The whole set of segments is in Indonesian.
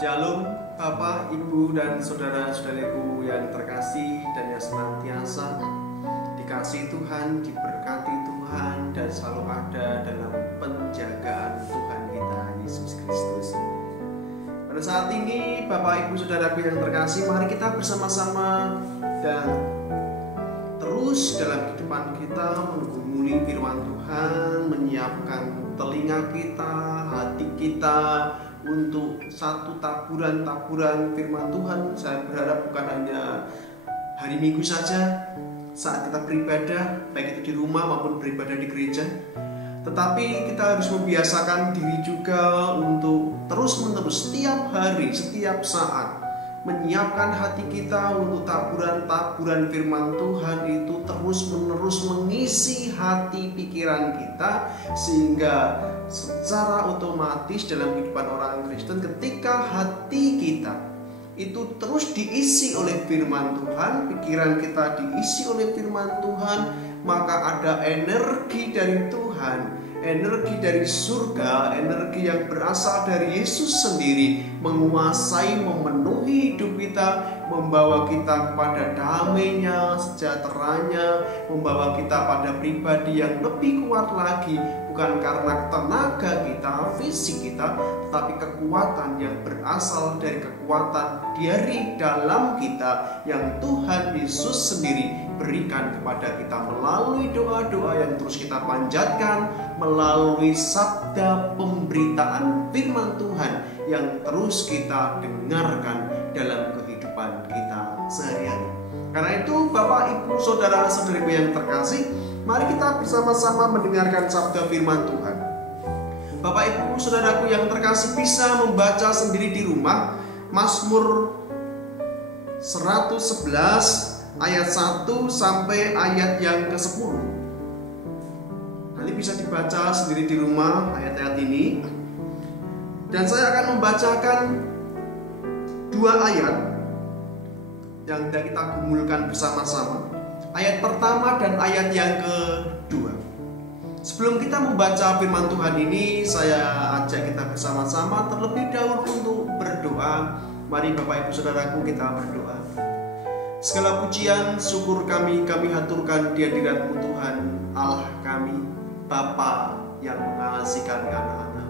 Shalom Bapak, Ibu, dan saudara-saudariku yang terkasih dan yang senantiasa dikasihi Tuhan, diberkati Tuhan, dan selalu ada dalam penjagaan Tuhan kita Yesus Kristus. Pada saat ini Bapak, Ibu, saudaraku yang terkasih, mari kita bersama-sama dan terus dalam kehidupan kita menggumuli firman Tuhan, menyiapkan telinga kita, hati kita untuk satu taburan-taburan firman Tuhan. Saya berharap bukan hanya hari Minggu saja saat kita beribadah, baik itu di rumah maupun beribadah di gereja, tetapi kita harus membiasakan diri juga untuk terus-menerus setiap hari, setiap saat menyiapkan hati kita untuk taburan-taburan firman Tuhan itu terus-menerus mengisi hati pikiran kita, sehingga secara otomatis dalam kehidupan orang Kristen ketika hati kita itu terus diisi oleh firman Tuhan, pikiran kita diisi oleh firman Tuhan, maka ada energi dari Tuhan, energi dari surga, energi yang berasal dari Yesus sendiri menguasai, memenuhi hidup kita, membawa kita kepada damainya, sejahteranya, membawa kita pada pribadi yang lebih kuat lagi, bukan karena tenaga kita, fisik kita, tetapi kekuatan yang berasal dari kekuatan dari dalam kita yang Tuhan Yesus sendiri berikan kepada kita melalui doa-doa yang terus kita panjatkan, melalui sabda pemberitaan firman Tuhan yang terus kita dengarkan dalam kehidupan kita sehari-hari. Karena itu Bapak, Ibu, saudara-saudariku yang terkasih, mari kita bersama-sama mendengarkan sabda firman Tuhan. Bapak, Ibu, saudaraku yang terkasih bisa membaca sendiri di rumah Mazmur 111 ayat 1 sampai ayat yang ke-10. Nanti bisa dibaca sendiri di rumah ayat-ayat ini. Dan saya akan membacakan dua ayat yang kita gumulkan bersama-sama. Ayat pertama dan ayat yang kedua. Sebelum kita membaca firman Tuhan ini, saya ajak kita bersama-sama terlebih dahulu untuk berdoa. Mari Bapak, Ibu, saudaraku, kita berdoa. Segala pujian, syukur kami haturkan di hadirat-Mu Tuhan Allah kami, Bapa yang mengasihi kami anak-anak.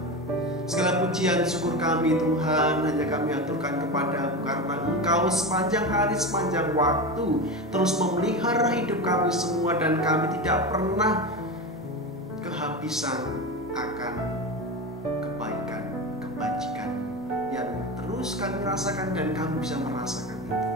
Segala pujian, syukur kami Tuhan hanya kami haturkan kepada-Mu, karena Engkau sepanjang hari, sepanjang waktu terus memelihara hidup kami semua, dan kami tidak pernah kehabisan akan kebaikan, kebajikan yang terus kami rasakan dan kami bisa merasakan itu.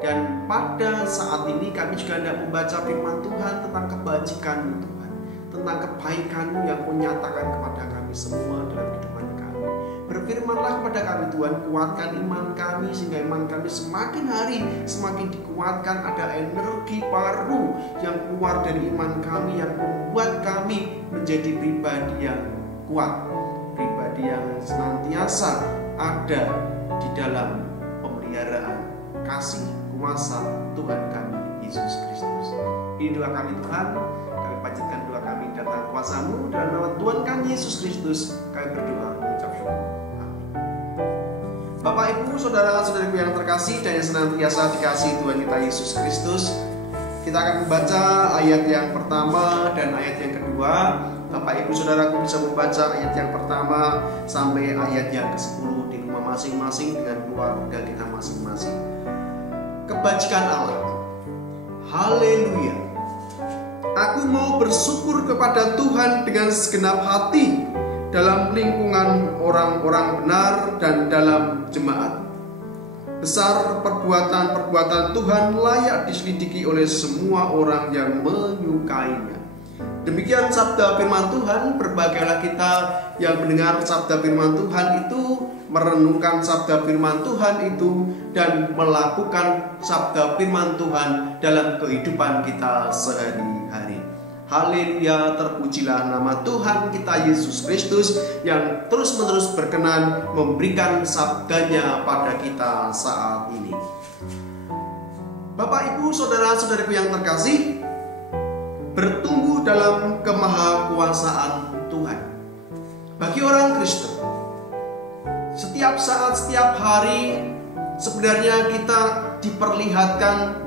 Dan pada saat ini kami juga hendak membaca firman Tuhan tentang kebajikan-Mu Tuhan, tentang kebaikan-Mu yang Kau nyatakan kepada kami semua dalam kehidupan kami. Berfirmanlah kepada kami Tuhan, kuatkan iman kami sehingga iman kami semakin hari semakin dikuatkan. Ada energi baru yang keluar dari iman kami yang membuat kami menjadi pribadi yang kuat, pribadi yang senantiasa ada di dalam pemeliharaan kasih kuasa Tuhan kami Yesus Kristus. Ini doa kami Tuhan, kami panjatkan doa kami datang kuasa-Mu, dalam nama Tuhan kami Yesus Kristus kami berdoa mengucap syukur. Amin. Bapak, Ibu, saudara-saudariku yang terkasih dan yang senantiasa dikasihi Tuhan kita Yesus Kristus, kita akan membaca ayat yang pertama dan ayat yang kedua. Bapak, Ibu, saudaraku bisa membaca ayat yang pertama sampai ayat yang ke-10 di rumah masing-masing dengan keluarga kita masing-masing. Kebajikan Allah. Haleluya. Aku mau bersyukur kepada Tuhan dengan segenap hati dalam lingkungan orang-orang benar dan dalam jemaat. Besar perbuatan-perbuatan Tuhan layak diselidiki oleh semua orang yang menyukainya. Demikian sabda firman Tuhan. Berbahagialah kita yang mendengar sabda firman Tuhan itu, merenungkan sabda firman Tuhan itu, dan melakukan sabda firman Tuhan dalam kehidupan kita sehari-hari. Haleluya, terpujilah nama Tuhan kita Yesus Kristus yang terus-menerus berkenan memberikan sabdanya pada kita saat ini. Bapak, Ibu, saudara-saudariku yang terkasih, bertumbuh dalam kemahakuasaan Tuhan. Bagi orang Kristen, setiap setiap saat, setiap hari sebenarnya kita diperlihatkan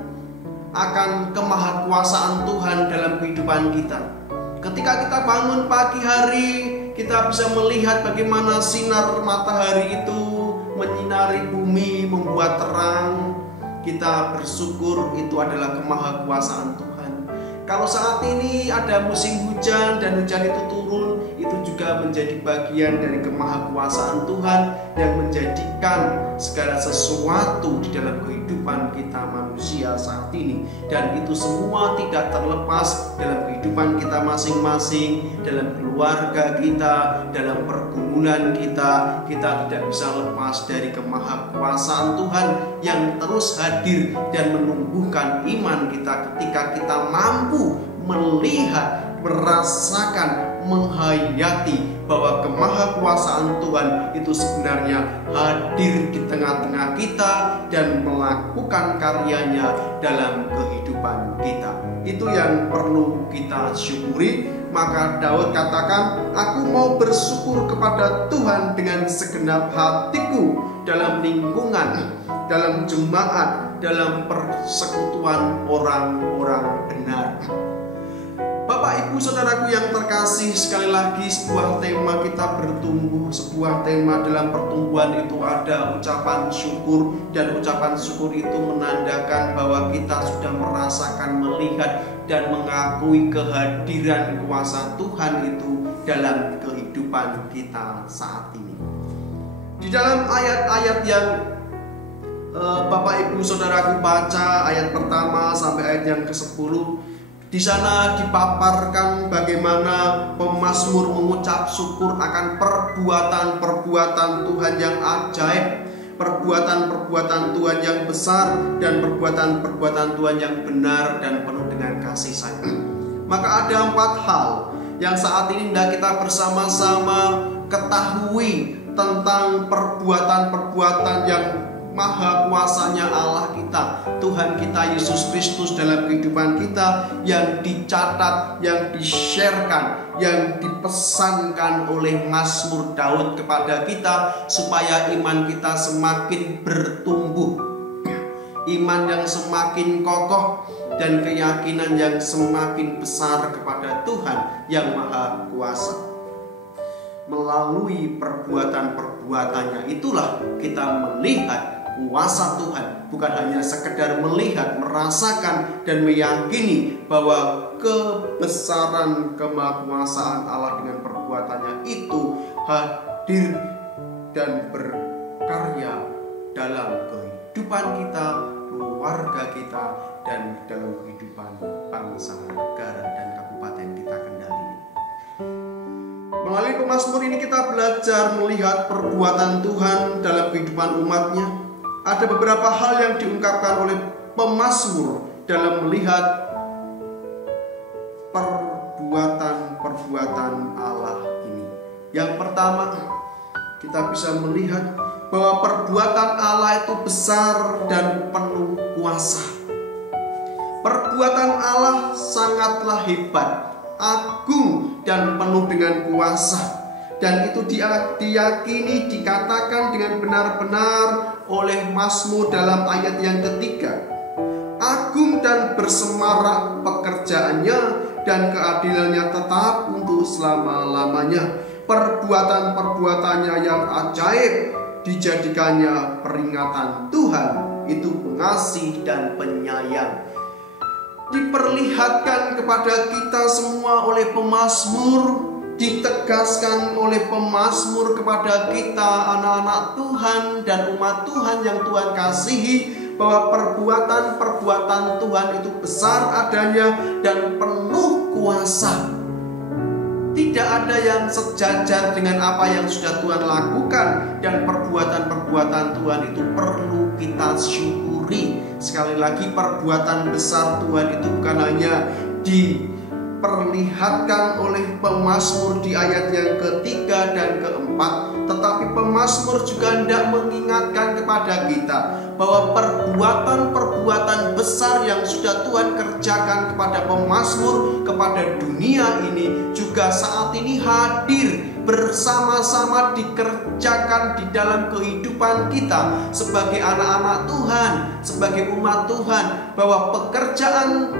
akan kemahakuasaan Tuhan dalam kehidupan kita. Ketika kita bangun pagi hari, kita bisa melihat bagaimana sinar matahari itu menyinari bumi, membuat terang. Kita bersyukur itu adalah kemahakuasaan Tuhan. Kalau saat ini ada musim hujan dan hujan itu turun, itu juga menjadi bagian dari kemahakuasaan Tuhan yang menjadikan segala sesuatu di dalam kehidupan kita manusia saat ini. Dan itu semua tidak terlepas dalam kehidupan kita masing-masing, dalam keluarga kita, dalam pergumulan kita. Kita tidak bisa lepas dari kemahakuasaan Tuhan yang terus hadir dan menumbuhkan iman kita ketika kita mampu melihat, merasakan, menghayati bahwa kemahakuasaan Tuhan itu sebenarnya hadir di tengah-tengah kita dan melakukan karyanya dalam kehidupan kita. Itu yang perlu kita syukuri. Maka Daud katakan, aku mau bersyukur kepada Tuhan dengan segenap hatiku dalam lingkungan, dalam jemaat, dalam persekutuan orang-orang benar. Bapak, Ibu, Saudaraku yang terkasih, sekali lagi sebuah tema kita bertumbuh. Sebuah tema dalam pertumbuhan itu ada ucapan syukur. Dan ucapan syukur itu menandakan bahwa kita sudah merasakan, melihat, dan mengakui kehadiran kuasa Tuhan itu dalam kehidupan kita saat ini. Di dalam ayat-ayat yang Bapak, Ibu, Saudaraku baca, ayat pertama sampai ayat yang ke-10, di sana dipaparkan bagaimana pemazmur mengucap syukur akan perbuatan-perbuatan Tuhan yang ajaib, perbuatan-perbuatan Tuhan yang besar, dan perbuatan-perbuatan Tuhan yang benar dan penuh dengan kasih sayang. Maka ada 4 hal yang saat ini hendak kita bersama-sama ketahui tentang perbuatan-perbuatan yang maha kuasanya Allah kita, Tuhan kita Yesus Kristus dalam kehidupan kita, yang dicatat, yang di-sharekan, yang dipesankan oleh Mazmur Daud kepada kita supaya iman kita semakin bertumbuh, iman yang semakin kokoh, dan keyakinan yang semakin besar kepada Tuhan yang maha kuasa. Melalui perbuatan-perbuatannya itulah kita melihat kuasa Tuhan, bukan hanya sekedar melihat, merasakan, dan meyakini bahwa kebesaran kemahakuasaan Allah dengan perbuatannya itu hadir dan berkarya dalam kehidupan kita, keluarga kita, dan dalam kehidupan bangsa, negara, dan kabupaten kita kendali. Melalui pemazmur ini kita belajar melihat perbuatan Tuhan dalam kehidupan umatnya. Ada beberapa hal yang diungkapkan oleh pemazmur dalam melihat perbuatan-perbuatan Allah ini. Yang pertama, kita bisa melihat bahwa perbuatan Allah itu besar dan penuh kuasa. Perbuatan Allah sangatlah hebat, agung, dan penuh dengan kuasa. Dan itu diyakini, dikatakan dengan benar-benar oleh Mazmur dalam ayat yang ketiga. Agung dan bersemarak pekerjaannya, dan keadilannya tetap untuk selama-lamanya. Perbuatan-perbuatannya yang ajaib, dijadikannya peringatan Tuhan, itu pengasih dan penyayang. Diperlihatkan kepada kita semua oleh pemazmur, ditegaskan oleh pemazmur kepada kita anak-anak Tuhan dan umat Tuhan yang Tuhan kasihi, bahwa perbuatan-perbuatan Tuhan itu besar adanya dan penuh kuasa. Tidak ada yang sejajar dengan apa yang sudah Tuhan lakukan, dan perbuatan-perbuatan Tuhan itu perlu kita syukuri. Sekali lagi, perbuatan besar Tuhan itu bukan hanya diperlihatkan oleh pemazmur di ayat yang ketiga dan keempat, tetapi pemazmur juga hendak mengingatkan kepada kita bahwa perbuatan-perbuatan besar yang sudah Tuhan kerjakan kepada pemazmur, kepada dunia ini juga saat ini hadir bersama-sama dikerjakan di dalam kehidupan kita sebagai anak-anak Tuhan, sebagai umat Tuhan, bahwa pekerjaan,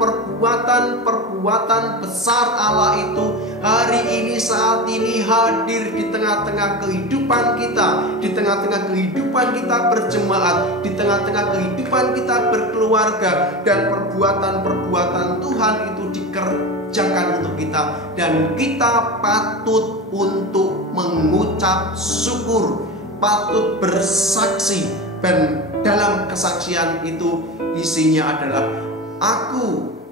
perbuatan besar Allah itu hari ini, saat ini hadir di tengah-tengah kehidupan kita, di tengah-tengah kehidupan kita berjemaat, di tengah-tengah kehidupan kita berkeluarga, dan perbuatan-perbuatan Tuhan itu dikerjakan untuk kita, dan kita patut untuk mengucap syukur, patut bersaksi, dan dalam kesaksian itu isinya adalah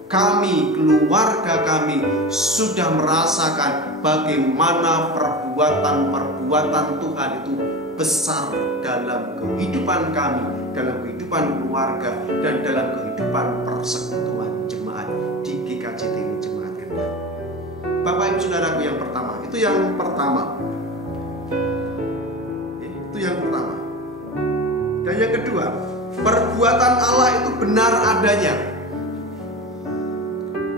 kami, keluarga kami sudah merasakan bagaimana perbuatan-perbuatan Tuhan itu besar dalam kehidupan kami, dalam kehidupan keluarga, dan dalam kehidupan persekutuan jemaat di GKJT Jemaat Kendal. Bapak Ibu Saudaraku, yang pertama, itu yang pertama. Dan yang kedua, perbuatan Allah itu benar adanya.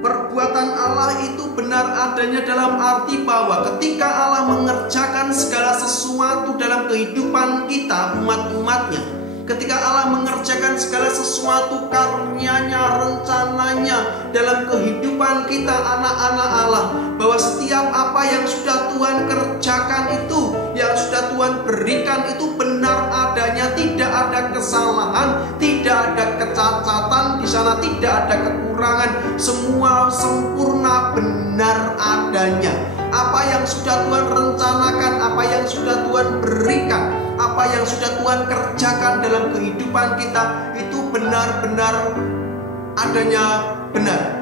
Perbuatan Allah itu benar adanya dalam arti bahwa ketika Allah mengerjakan segala sesuatu dalam kehidupan kita, umat-umatnya, ketika Allah mengerjakan segala sesuatu karyanya, rencananya dalam kehidupan kita, anak-anak Allah, bahwa setiap apa yang sudah Tuhan kerjakan itu, yang sudah Tuhan berikan itu benar adanya, tidak ada kesalahan, tidak ada kecacatan di sana, tidak ada kekurangan, semua sempurna, benar adanya. Apa yang sudah Tuhan rencanakan, apa yang sudah Tuhan berikan, apa yang sudah Tuhan kerjakan dalam kehidupan kita itu benar-benar adanya, benar.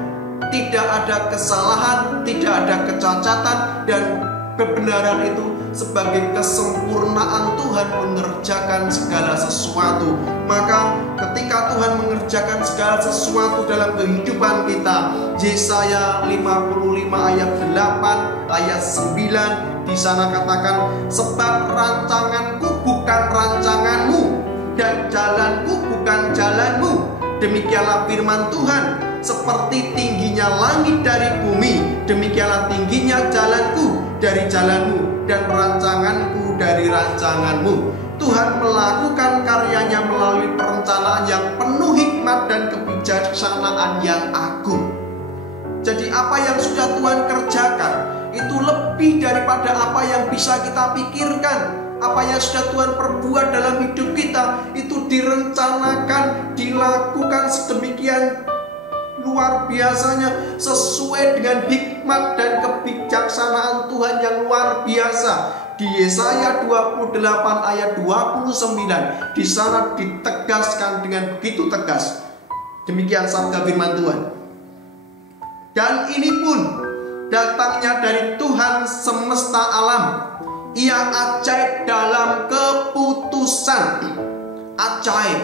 Tidak ada kesalahan, tidak ada kecacatan, dan kebenaran itu sebagai kesempurnaan Tuhan mengerjakan segala sesuatu. Maka ketika Tuhan mengerjakan segala sesuatu dalam kehidupan kita, Yesaya 55 ayat 8, ayat 9, di sana katakan, sebab rancanganku bukan rancanganmu, dan jalanku bukan jalanmu. Demikianlah firman Tuhan, seperti tingginya langit dari bumi, demikianlah tingginya jalanku dari jalanmu, dan rancanganku dari rancanganmu. Tuhan melakukan karyanya melalui perencanaan yang penuh hikmat dan kebijaksanaan yang agung. Jadi apa yang sudah Tuhan kerjakan itu lebih daripada apa yang bisa kita pikirkan. Apa yang sudah Tuhan perbuat dalam hidup kita itu direncanakan, dilakukan sedemikian luar biasanya, sesuai dengan hikmat dan kebijaksanaan Tuhan yang luar biasa. Di Yesaya 28 ayat 29, di sana ditegaskan dengan begitu tegas. Demikian sabda firman Tuhan. Dan ini pun datangnya dari Tuhan semesta alam. Ia ajaib dalam keputusan. Ajaib.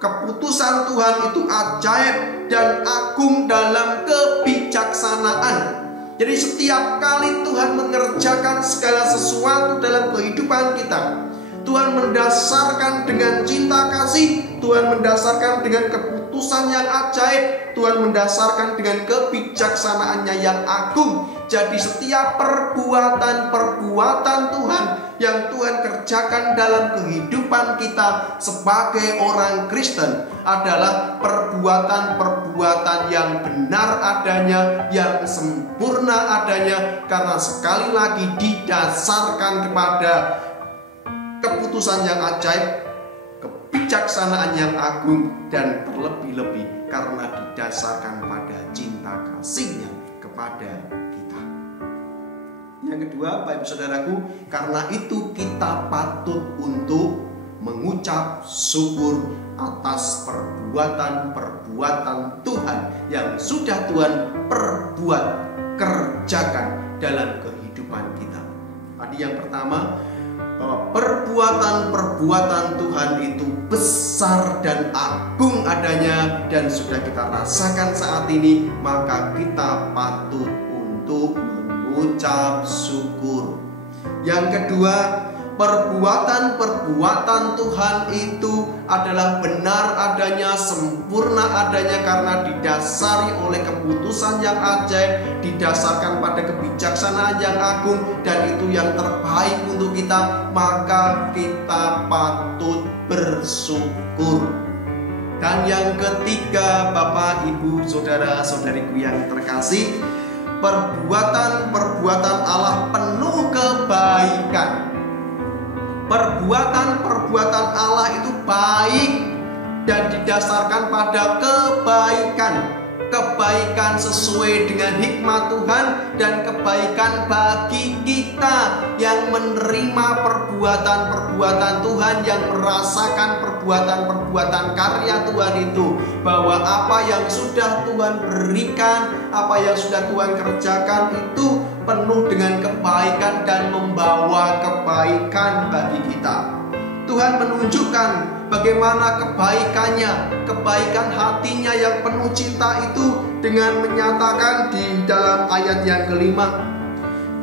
Keputusan Tuhan itu ajaib dan agung dalam kebijaksanaan. Jadi setiap kali Tuhan mengerjakan segala sesuatu dalam kehidupan kita, Tuhan mendasarkan dengan cinta kasih, Tuhan mendasarkan dengan keputusan yang ajaib, Tuhan mendasarkan dengan kebijaksanaannya yang agung. Jadi setiap perbuatan Tuhan yang Tuhan kerjakan dalam kehidupan kita sebagai orang Kristen adalah perbuatan-perbuatan yang benar adanya, yang sempurna adanya, karena sekali lagi didasarkan kepada keputusan yang ajaib, kebijaksanaan yang agung, dan terlebih-lebih karena didasarkan pada cinta kasih-Nya kepada kita. Yang kedua, Bapak Ibu Saudaraku, karena itu kita patut untuk mengucap syukur atas perbuatan-perbuatan Tuhan yang sudah Tuhan perbuat, kerjakan dalam kehidupan kita. Tadi yang pertama, bahwa perbuatan-perbuatan Tuhan itu besar dan agung adanya dan sudah kita rasakan saat ini, maka kita patut untuk mengucap syukur. Yang kedua, perbuatan-perbuatan Tuhan itu adalah benar adanya, sempurna adanya karena didasari oleh keputusan yang ajaib, didasarkan pada kebijaksanaan yang agung, dan itu yang terbaik untuk kita. Maka kita patut bersyukur. Dan yang ketiga, Bapak, Ibu, Saudara-saudariku yang terkasih, perbuatan-perbuatan Allah penuh kebaikan. Perbuatan-perbuatan Allah itu baik dan didasarkan pada kebaikan. Kebaikan sesuai dengan hikmat Tuhan dan kebaikan bagi kita yang menerima perbuatan-perbuatan Tuhan, yang merasakan perbuatan-perbuatan karya Tuhan itu, bahwa apa yang sudah Tuhan berikan, apa yang sudah Tuhan kerjakan itu penuh dengan kebaikan dan membawa kebaikan bagi kita. Tuhan menunjukkan bagaimana kebaikan hatinya yang penuh cinta itu dengan menyatakan di dalam ayat yang kelima,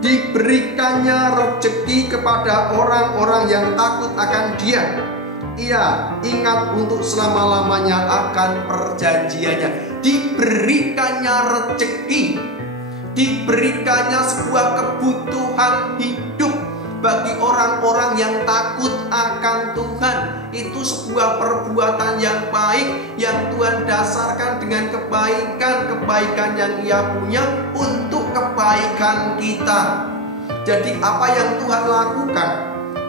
diberikannya rezeki kepada orang-orang yang takut akan Dia. Ia ingat untuk selama-lamanya akan perjanjiannya. Diberikannya rezeki, diberikannya sebuah kebutuhan hidup bagi orang-orang yang takut akan Tuhan. Itu sebuah perbuatan yang baik yang Tuhan dasarkan dengan kebaikan yang Ia punya untuk kebaikan kita. Jadi apa yang Tuhan lakukan,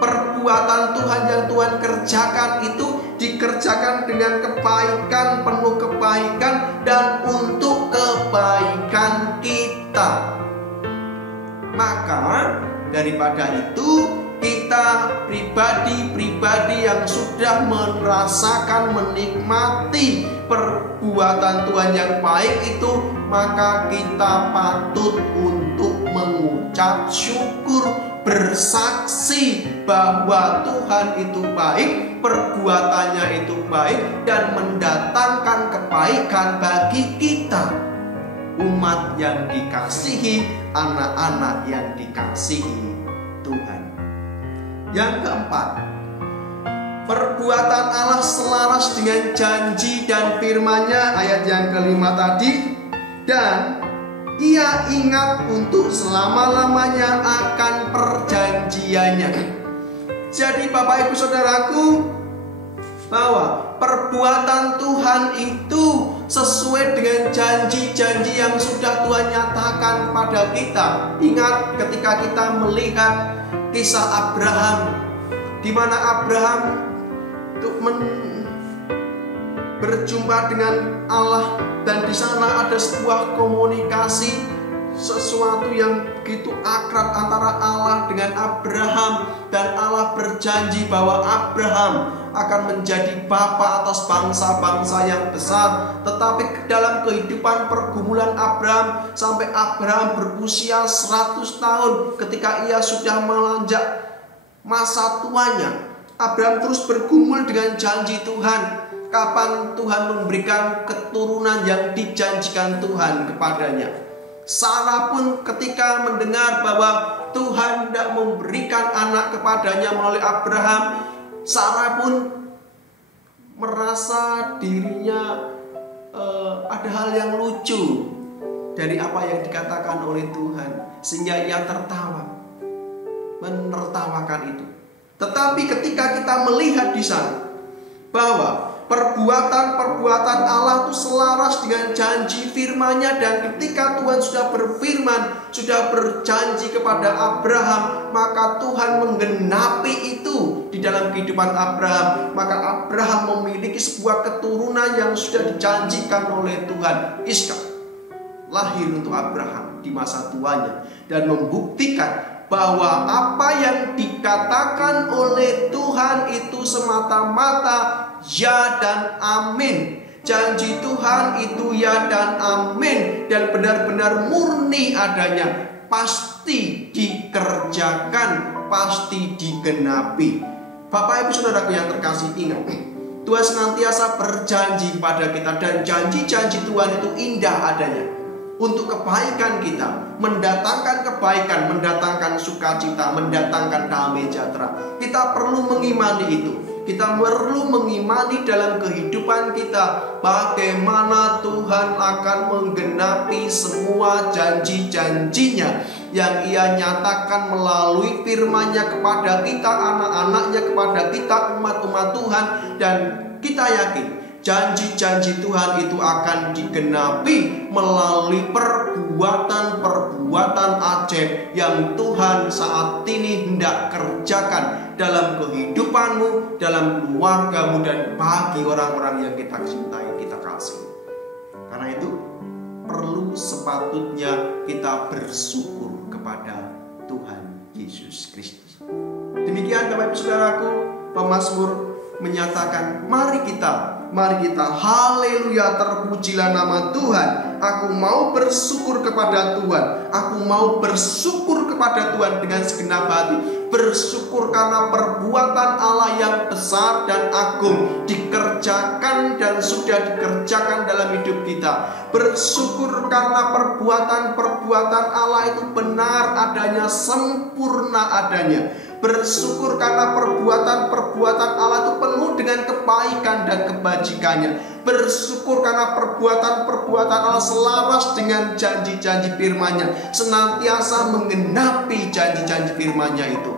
perbuatan Tuhan yang Tuhan kerjakan itu dikerjakan dengan kebaikan, penuh kebaikan dan untuk kebaikan kita. Maka daripada itu, kita pribadi yang sudah merasakan, menikmati perbuatan Tuhan yang baik itu, maka kita patut untuk mengucap syukur, bersaksi bahwa Tuhan itu baik, perbuatannya itu baik dan mendatangkan kebaikan bagi kita, umat yang dikasihi, anak-anak yang dikasihi Tuhan. Yang keempat, perbuatan Allah selaras dengan janji dan firman-Nya, ayat yang kelima tadi, dan Ia ingat untuk selama-lamanya akan perjanjiannya. Jadi Bapak Ibu Saudaraku, bahwa perbuatan Tuhan itu sesuai dengan janji-janji yang sudah Tuhan nyatakan pada kita. Ingat ketika kita melihat kisah Abraham, di mana Abraham berjumpa dengan Allah, dan di sana ada sebuah komunikasi, sesuatu yang begitu akrab antara Allah dengan Abraham, dan Allah berjanji bahwa Abraham akan menjadi bapa atas bangsa-bangsa yang besar. Tetapi dalam kehidupan pergumulan Abraham, sampai Abraham berusia 100 tahun, ketika ia sudah melonjak masa tuanya, Abraham terus bergumul dengan janji Tuhan. Kapan Tuhan memberikan keturunan yang dijanjikan Tuhan kepadanya? Sarah pun ketika mendengar bahwa Tuhan tidak memberikan anak kepadanya melalui Abraham, Sarah pun merasa dirinya ada hal yang lucu dari apa yang dikatakan oleh Tuhan, sehingga ia tertawa, menertawakan itu. Tetapi ketika kita melihat di sana bahwa perbuatan-perbuatan Allah itu selaras dengan janji firman-Nya, dan ketika Tuhan sudah berfirman, sudah berjanji kepada Abraham, maka Tuhan menggenapi itu di dalam kehidupan Abraham. Maka Abraham memiliki sebuah keturunan yang sudah dijanjikan oleh Tuhan. Ishak lahir untuk Abraham di masa tuanya, dan membuktikan bahwa apa yang dikatakan oleh Tuhan itu semata-mata ya dan amin. Janji Tuhan itu ya dan amin, dan benar-benar murni adanya, pasti dikerjakan, pasti digenapi. Bapak Ibu Saudaraku yang terkasih, ingat, Tuhan senantiasa berjanji pada kita, dan janji-janji Tuhan itu indah adanya untuk kebaikan kita, mendatangkan kebaikan, mendatangkan sukacita, mendatangkan damai sejahtera. Kita perlu mengimani itu. Kita perlu mengimani dalam kehidupan kita bagaimana Tuhan akan menggenapi semua janji-janjinya yang Ia nyatakan melalui firman-Nya kepada kita, anak-anaknya, kepada kita, umat-umat Tuhan. Dan kita yakin janji-janji Tuhan itu akan digenapi melalui perbuatan-perbuatan ajaib yang Tuhan saat ini hendak kerjakan dalam kehidupanmu, dalam keluargamu, dan bagi orang-orang yang kita cintai, kita kasih. Karena itu perlu sepatutnya kita bersyukur kepada Tuhan Yesus Kristus. Demikian Bapak Ibu Saudaraku, pemazmur menyatakan, mari kita haleluya, terpujilah nama Tuhan. Aku mau bersyukur kepada Tuhan. Aku mau bersyukur kepada Tuhan dengan segenap hati. Bersyukur karena perbuatan Allah yang besar dan agung dikerjakan dan sudah dikerjakan dalam hidup kita. Bersyukur karena perbuatan-perbuatan Allah itu benar adanya, sempurna adanya. Bersyukur karena perbuatan-perbuatan Allah itu penuh dengan kebaikan dan kebajikannya. Bersyukur karena perbuatan-perbuatan Allah selaras dengan janji-janji firman-Nya, senantiasa menggenapi janji-janji firman-Nya itu.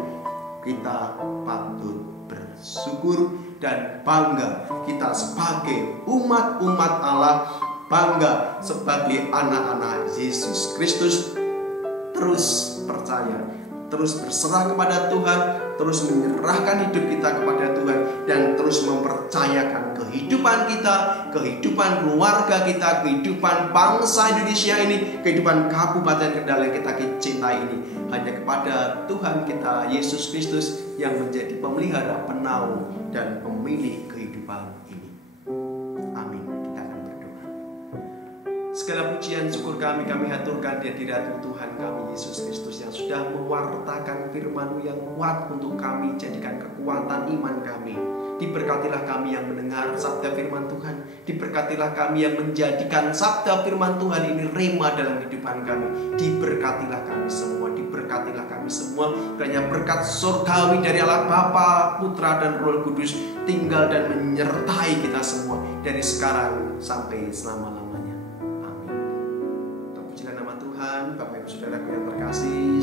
Kita patut bersyukur dan bangga kita sebagai umat-umat Allah, bangga sebagai anak-anak Yesus Kristus. Terus percaya, terus berserah kepada Tuhan, terus menyerahkan hidup kita kepada Tuhan, dan terus mempercayakan kehidupan kita, kehidupan keluarga kita, kehidupan bangsa Indonesia ini, kehidupan Kabupaten Kendal yang kita cintai ini hanya kepada Tuhan kita Yesus Kristus yang menjadi pemelihara, penaung, dan pemilik kehidupan ini. Amin. Kita akan berdoa. Segala pujian syukur kami haturkan di hadirat Tuhan kami Yesus Kristus yang sudah mewartakan firman-Mu yang kuat untuk kami, jadikan kekuatan iman kami. Diberkatilah kami yang mendengar sabda firman Tuhan. Diberkatilah kami yang menjadikan sabda firman Tuhan ini rema dalam kehidupan kami. Diberkatilah kami semua. Diberkatilah kami semua. Kiranya berkat surgawi dari Allah Bapa, Putra, dan Roh Kudus tinggal dan menyertai kita semua dari sekarang sampai selama-lamanya. Amin. Terpujilah nama Tuhan. Bapak Ibu Saudaraku yang terkasih,